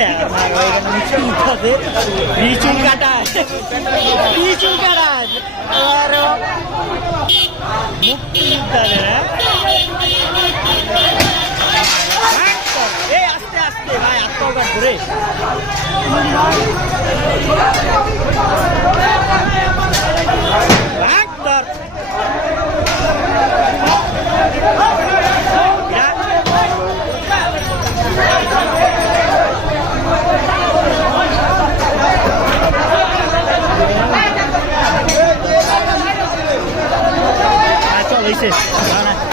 এখানে মুচুল উঠাতে বিচুল কাটা বিচুল মুক্তি হ্যাঁ এই আস্তে আস্তে ভাই আত্মঘাত ধরে ভাগ ধর চল হয়েছে।